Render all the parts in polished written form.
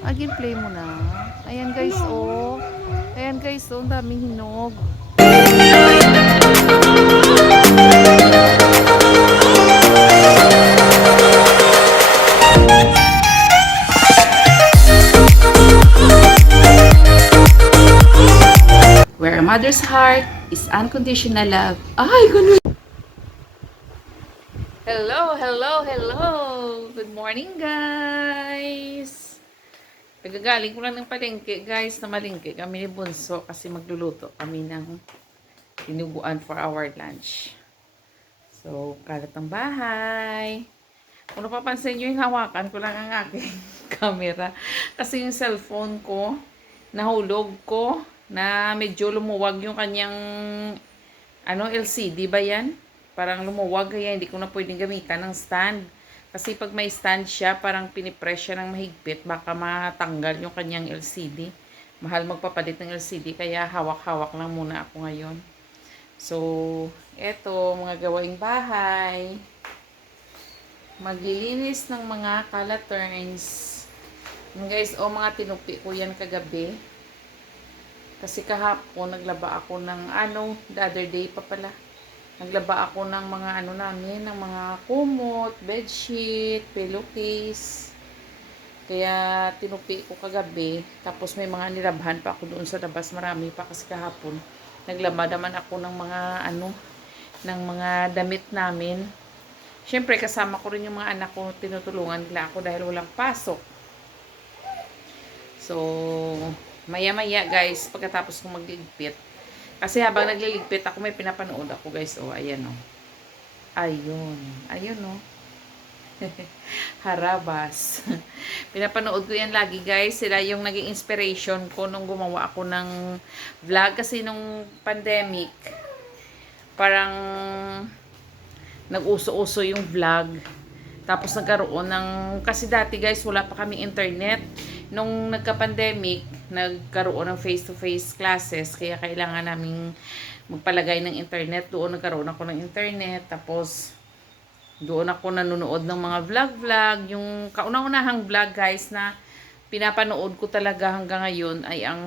Agin play mo na. Ayan guys, oh. Ayan guys, oh. Ang daming hinog. Where a mother's heart is unconditional love. Ay, ganun. Hello, hello, hello. Good morning, guys. Pagagaling ko lang ng palengke, guys, na malengke kami ni Bunso kasi magluluto kami ng tinuguan for our lunch. So, kalat ng bahay. Kung napapansin nyo, yung hawakan ko lang ang aking camera. Kasi yung cellphone ko, nahulog ko, na medyo lumuwag yung kanyang LCD ba yan? Parang lumuwag, kaya hindi ko na pwedeng gamitan ng stand. Kasi pag may stand siya, parang pinipress siya ng mahigpit, baka matanggal yung kanyang LCD. Mahal magpapalit ng LCD, kaya hawak-hawak lang muna ako ngayon. So, eto, mga gawaing bahay. Maglilinis ng mga calaterns. Guys, mga tinupi ko yan kagabi. Kasi kahapon, naglaba ako ng the other day pa pala. Naglaba ako ng mga namin, ng mga kumot, bedsheet, pillowcase. Kaya tinupi ko kagabi. Tapos may mga nilabhan pa ako doon sa labas. Marami pa kasi kahapon. Naglaba naman ako ng mga ng mga damit namin. Siyempre, kasama ko rin yung mga anak ko. Tinutulungan nila ako dahil walang pasok. So, maya-maya guys, pagkatapos kong magliligpit. Kasi habang nagliligpit ako, may pinapanood ako guys. Ayan Ayun. Ayun Harabas. Pinapanood ko yan lagi guys. Sila yung naging inspiration ko nung gumawa ako ng vlog. Kasi nung pandemic, parang nag-uso-uso yung vlog. Tapos nagkaroon ng, kasi dati guys, wala pa kami internet. Nung nagka-pandemic, nagkaroon ng face-to-face classes. Kaya kailangan naming magpalagay ng internet. Doon nagkaroon ako ng internet. Tapos, doon ako nanonood ng mga vlog-vlog. Yung kauna-unahang vlog guys na pinapanood ko talaga hanggang ngayon ay ang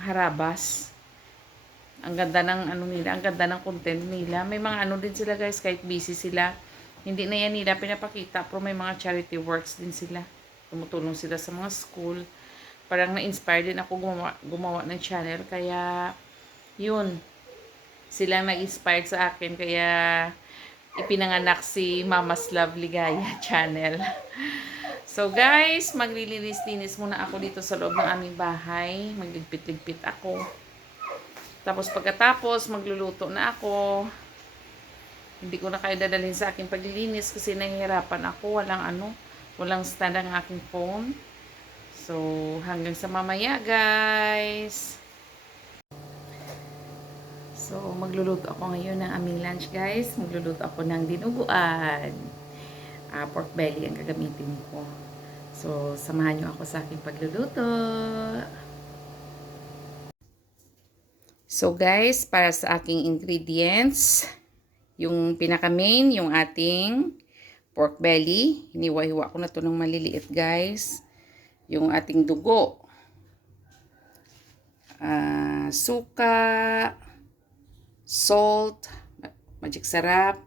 Harabas. Ang ganda ng nila, ang ganda ng content nila. May mga din sila guys, kahit busy sila. Hindi na yan nila pinapakita, pero may mga charity works din sila. Tumutulong sila sa mga school. Parang na-inspire din ako gumawa ng channel. Kaya, yun. Sila nag-inspire sa akin. Kaya, ipinanganak si Mama's Love Ligaya channel. So, guys, maglilinis-linis muna ako dito sa loob ng aming bahay. Magligpit-ligpit ako. Tapos, pagkatapos, magluluto na ako. Hindi ko na kayo dadalhin sa aking paglilinis kasi nahihirapan ako. Walang stand ang aking phone. So, hanggang sa mamaya, guys. So, magluluto ako ngayon ng aming lunch, guys. Magluluto ako ng dinuguan. Pork belly ang gagamitin ko. So, samahan nyo ako sa aking pagluluto. So, guys, para sa aking ingredients, yung pinaka-main, yung ating pork belly. Hiniwa-hiwa ko na to ng maliliit, guys. Yung ating dugo. Suka, salt, magic sarap,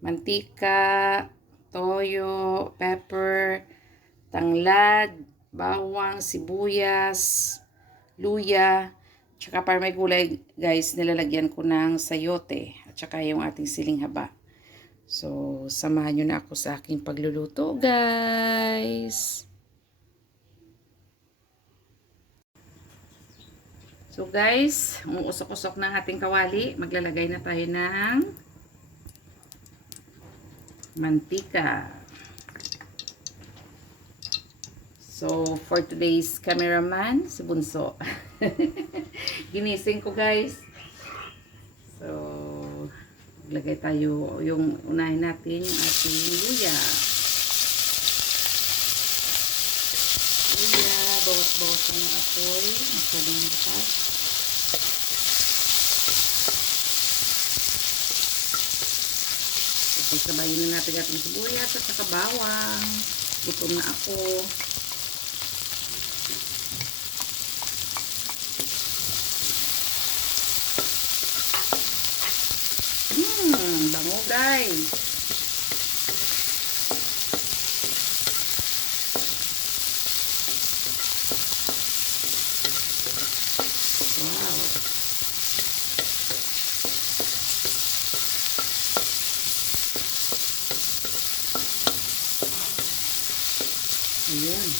mantika, toyo, pepper, tanglad, bawang, sibuyas, luya, tsaka para may gulay, guys, nilalagyan ko ng sayote at tsaka yung ating siling haba. So, samahan nyo na ako sa aking pagluluto, guys. So, guys, umuusok-usok ng ating kawali. Maglalagay na tayo ng mantika. So, for today's cameraman, si Bunso. Ginising ko, guys. So, maglagay tayo, yung unahin natin yung ating luya. Luya, bawas-bawasan ng apoy. Masyadong matas. Pagsabayin na natin ating sibuyas at saka bawang. Gutom na ako. Bango guys. Wow. Ayan.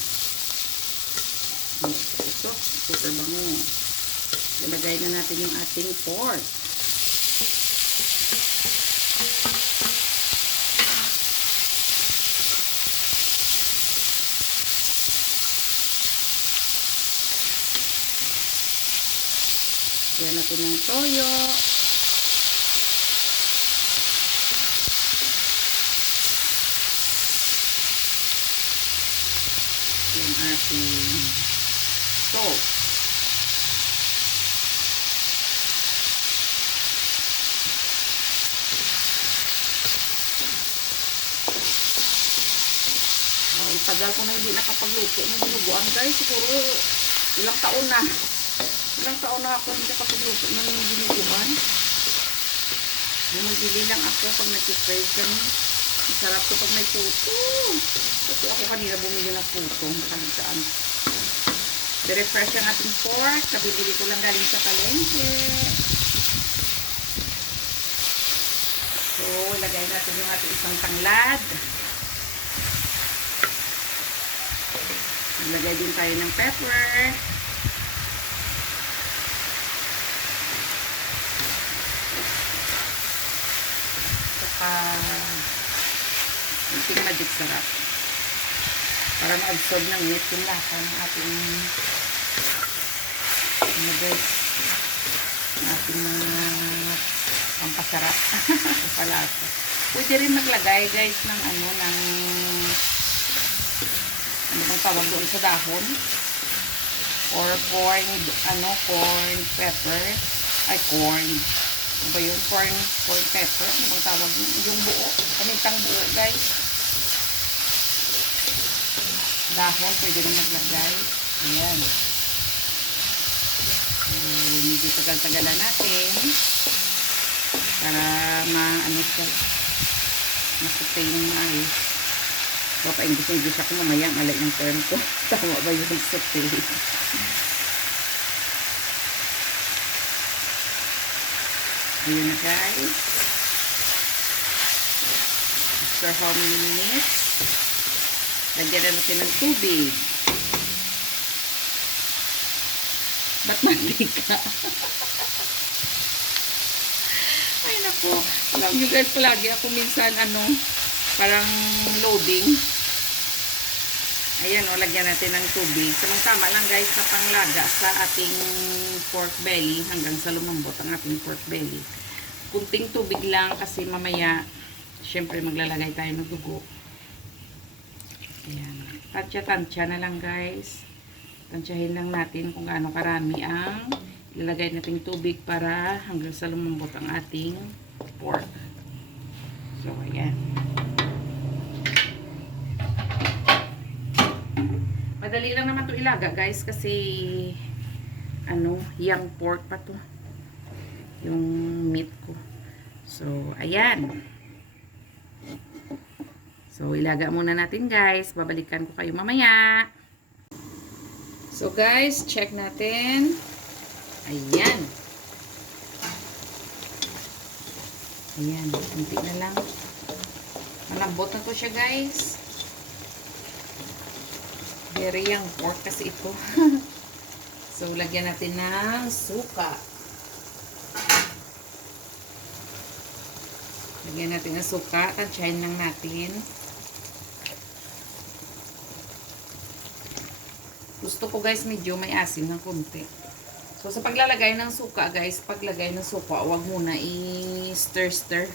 Ito, super bango. Ilagay na natin yung ating pork. Lagyan natin ng toyo. Yung ating salt. Ang tagal ko na hindi nakapagluto ng dinuguan guys. Siguro ilang taon na. Ilang taon na ako hindi nakapagluto ng dinuguan. Bumibili lang ako pag nag-crave kami. Masarap to pag may puto. Ito ako kanina bumili ng puto. Saan. I-refresh ang ating pork. Kabibili ko lang galing sa palengke. So, lagay natin yung ating isang tanglad. Lagay din tayo ng pepper. Saka yung magic sarap. Para ma-absorb ng meat yung lasa ng ating pampasarap. Pampalasa. Pwede rin maglagay guys ng ano bang tawag doon sa dahon or corn pepper corn ano ba yun? Corn pepper ano bang tawag yun? Yung buo, panitang buo guys, dahon pwede rin maglagay. Ayan, medyo tagal-tagalan natin para ma-sustain yung ayos. So, pa-English ako mamaya, alay ng term ko. Tama ba yung saute? Ayan na guys. After how many minutes? Lagyan na natin ng tubig. Ba't mantika? Ay naku. Alam nyo guys, palagi ako minsan parang loading. Ayan o, lagyan natin ng tubig. Tama lang guys na panglaga sa ating pork belly hanggang sa lumambot ang ating pork belly. Kunting tubig lang kasi mamaya syempre maglalagay tayo ng dugo. Ayan. Tansya-tansya na lang guys. Tansyahin lang natin kung gaano karami ang ilalagay nating tubig para hanggang sa lumambot ang ating pork. So, ayan. Madali lang naman ito ilaga guys kasi young pork pa to yung meat ko. So, ayan. So, ilaga muna natin guys. Babalikan ko kayo mamaya. So, guys, check natin. Ayan. Ayan. Kunti na lang. Malambot na to siya guys. Very young pork kasi ito. So, lagyan natin ng suka. Lagyan natin ng suka. Tansyahin lang natin. Gusto ko guys medyo may asin ng konti. So, sa paglalagay ng suka guys, paglagay ng suka, huwag muna i-stir-stir.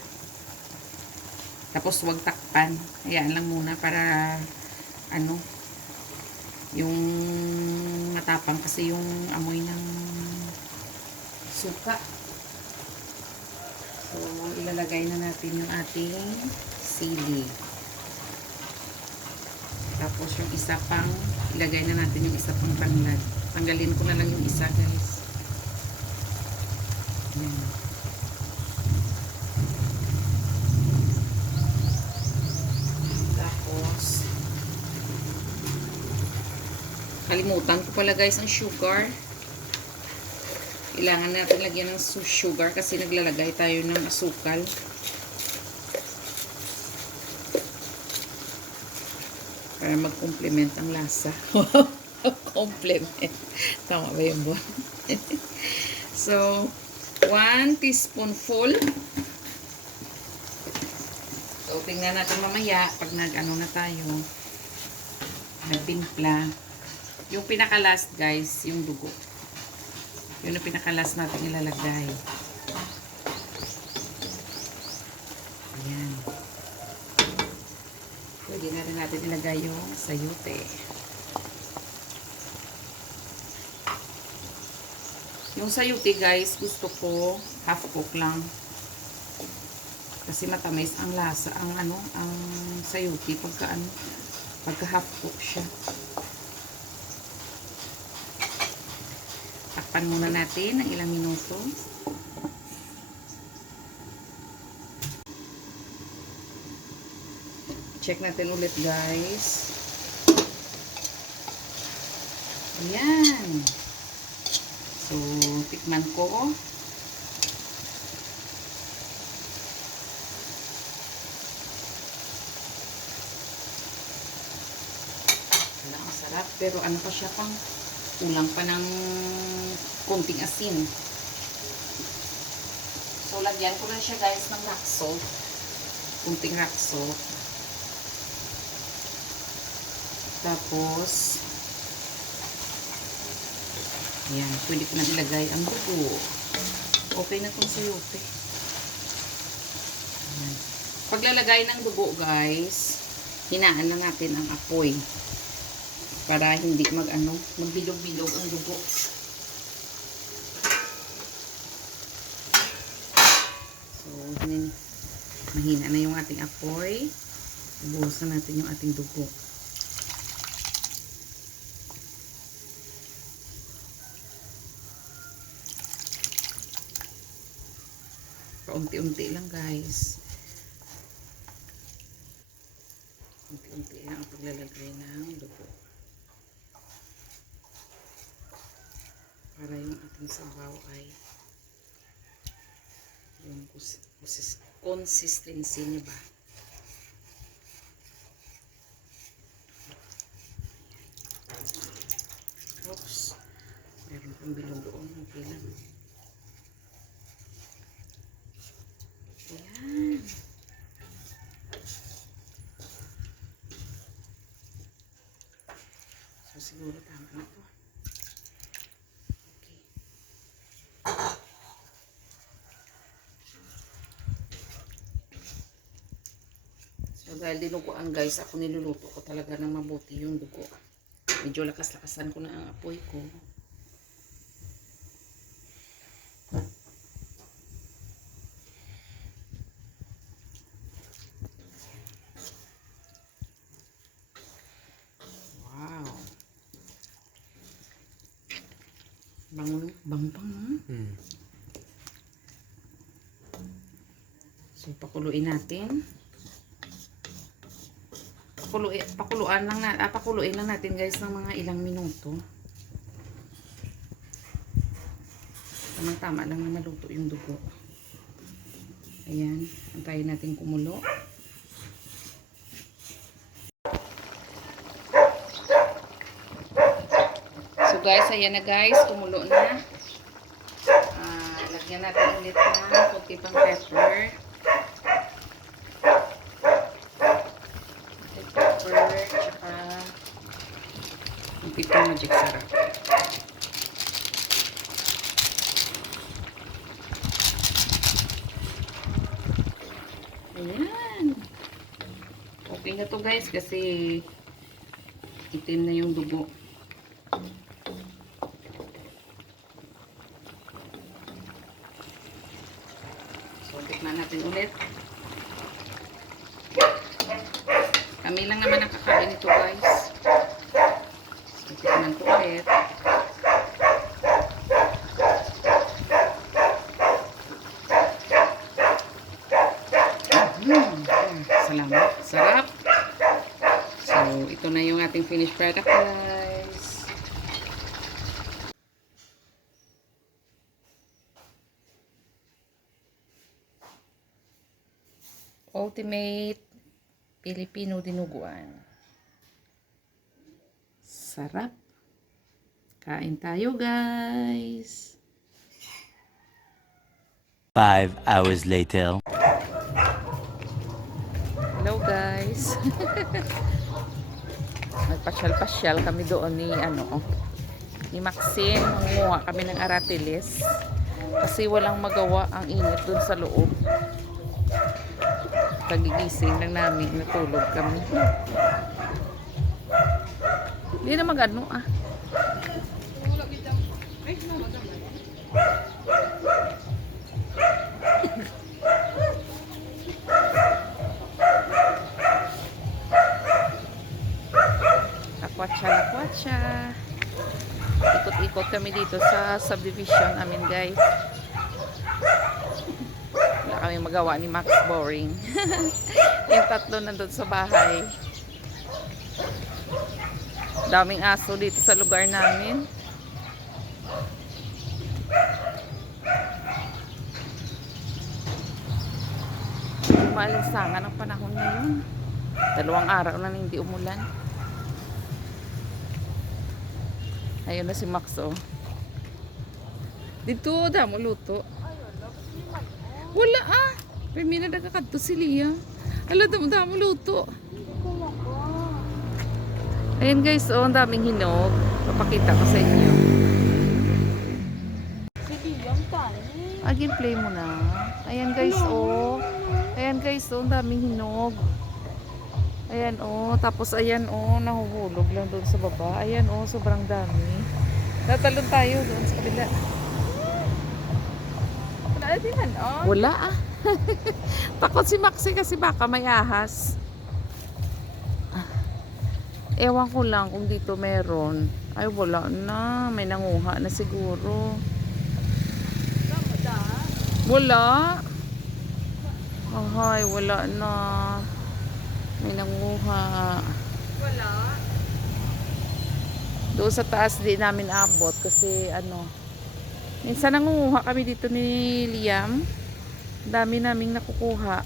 Tapos, huwag takpan. Hayaan lang muna para yung matapang kasi yung amoy ng suka. So, ilalagay na natin yung ating sili. Tapos yung isa pang, ilagay na natin yung isa pang tanglad. Tanggalin ko na lang yung isa, guys. Yan. Tapos, kalimutan ko pala guys ang sugar. Kailangan natin lagyan ng sugar kasi naglalagay tayo ng asukal. Para mag-complement ang lasa. Complement. Tama ba yung buwan? So, 1 teaspoonful. So, tingnan natin mamaya pag nag-ano na tayo. Nagtimpla. Yung pinaka-last guys, yung dugo. Yun ang pinaka-last natin ilalagay. Ayan. Pwede na rin natin ilagay yung sayote. Yung sayote guys, gusto ko half cook lang. Kasi matamis ang lasa, ang sayote pagka half cook siya. Takpan muna natin ng ilang minuto. Check natin ulit guys. Ayan. So, tikman ko. Wala, ang sarap. Pero ano pa siya pang kulang pa ng konting asin. So, lagyan ko lang siya guys ng rock salt. Kunting rock salt. Tapos, ayan, pwede ko na ilagay ang dugo. Okay na itong sayote. Ayan. Paglalagay ng dugo guys, hinaan lang natin ang apoy. Para hindi magbilog-bilog ang dugo. So, mahina na yung ating apoy. Ubuhusan natin yung ating dugo. Paunti-unti lang guys. Unti-unti lang ang paglalagay ng dugo. Para yung ating sabaw ay yung consistency niya ba. Oops. Meron pang bilog doon. Okay lang. Ayan. So, siguro tama na to. Okay. So, dahil dinuguan guys, ako niluluto ko talaga ng mabuti yung dugo. Medyo lakas-lakasan ko na ang apoy ko. Bang-bang, no? So, pakuluin natin. Pakuluin lang natin guys ng mga ilang minuto. Tamang-tama lang na maluto yung dugo. Ayan, antayin natin kumulo. So guys, ayan na guys, kumulo na. Lagyan natin ulit ng kunti pang pepper. Tsaka kunti pang magic sarap. Ayan. Okay na to guys kasi itim na yung dugo. So, tikman natin ulit. Kami lang naman nakakain ito guys. Sarap. So, ito na yung ating finished product, guys. Ultimate Filipino dinuguan. Sarap. Kain tayo, guys. 5 hours later. Hello, guys. Nagpasyal-pasyal kami doon ni Maxine. Mangunguha kami ng aratilis. Kasi walang magawa, ang init doon sa loob. Pagigising lang namin, natulog kami. Hindi na mag-ano Lakwatsa. Ikot-ikot kami dito sa subdivision amin, guys. Wala kami magawa ni Max, boring. Yung tatlo nandun sa bahay. Daming aso dito sa lugar namin. Malinsangan ang panahon ngayon. 2 araw na hindi umulan. Ayun na si Max, oh. Dito, damo luto. Wala Pemina nagkakadto si Lia. Ala, damo luto. Ayan, guys, oh, ang daming hinog. Papakita ko sa inyo. Again, play mo na. Ayan, guys, oh. Ayan, guys, oh, ang daming hinog. Ayan, oh. Tapos, ayan, oh, nahuhulog lang doon sa baba. Ayan, oh, sobrang dami. Tatalon tayo doon sa kabila. Wala Takot si Maxi kasi baka may ahas. Ewan ko lang kung dito meron. Ay, wala na. May nanguha na siguro. Wala. Ay, wala na. May nanguha. Wala. Doon sa taas di namin abot kasi minsan nanguha kami dito ni Liam. Dami naming nakukuha.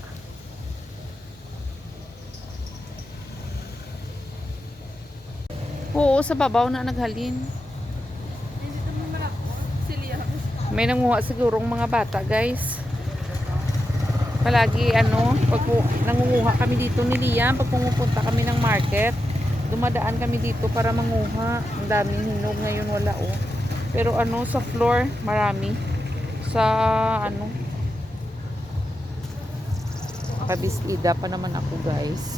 Oo, sa babaw na naghalin. May nanguha sigurong mga bata, guys. Palagi pag nangunguha kami dito ni Liam, pag pumupunta kami ng market, dumadaan kami dito para manguha. Ang daming hinog ngayon, wala Pero sa floor, marami. Sa kabisida pa naman ako, guys.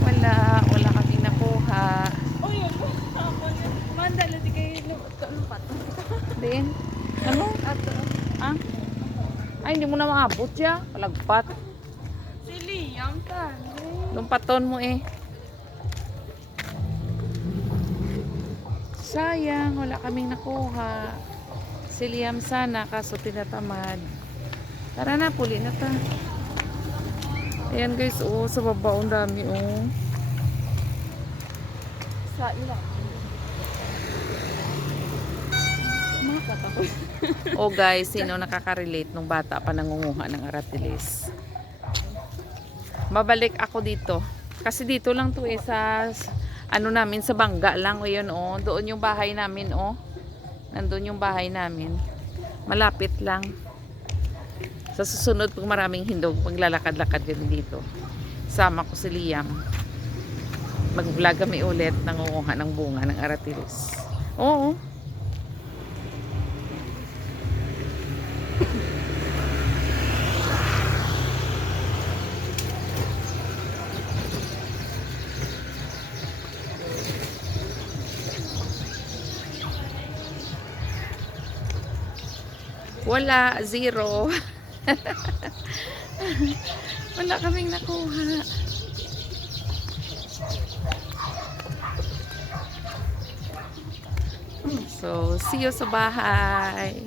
Wala kaming nakuha. Mandala di kayo lumpat. Din? Ay, hindi mo na maabot siya. Palagpat. Si Liam Lumpaton mo Sayang, wala kaming nakuha. Si Liam sana, kaso tinatamad. Tara na, puli na ta. Ayan, guys, sa baba, ang dami, Sa ilang. Guys, sino nakaka-relate nung bata pa nangunguha ng aratilis? Babalik ako dito. Kasi dito lang to sa namin sa Bangga lang. Ayun, doon yung bahay namin, nandun yung bahay namin. Malapit lang. Sa susunod, pag maraming hindog, maglalakad-lakad kami dito. Sama ko si Liam. Mag-vlog kami ulit, nangunguha ng bunga ng aratilis. Oo. Wala, 0. Wala kaming nakuha. So, see you sa bahay.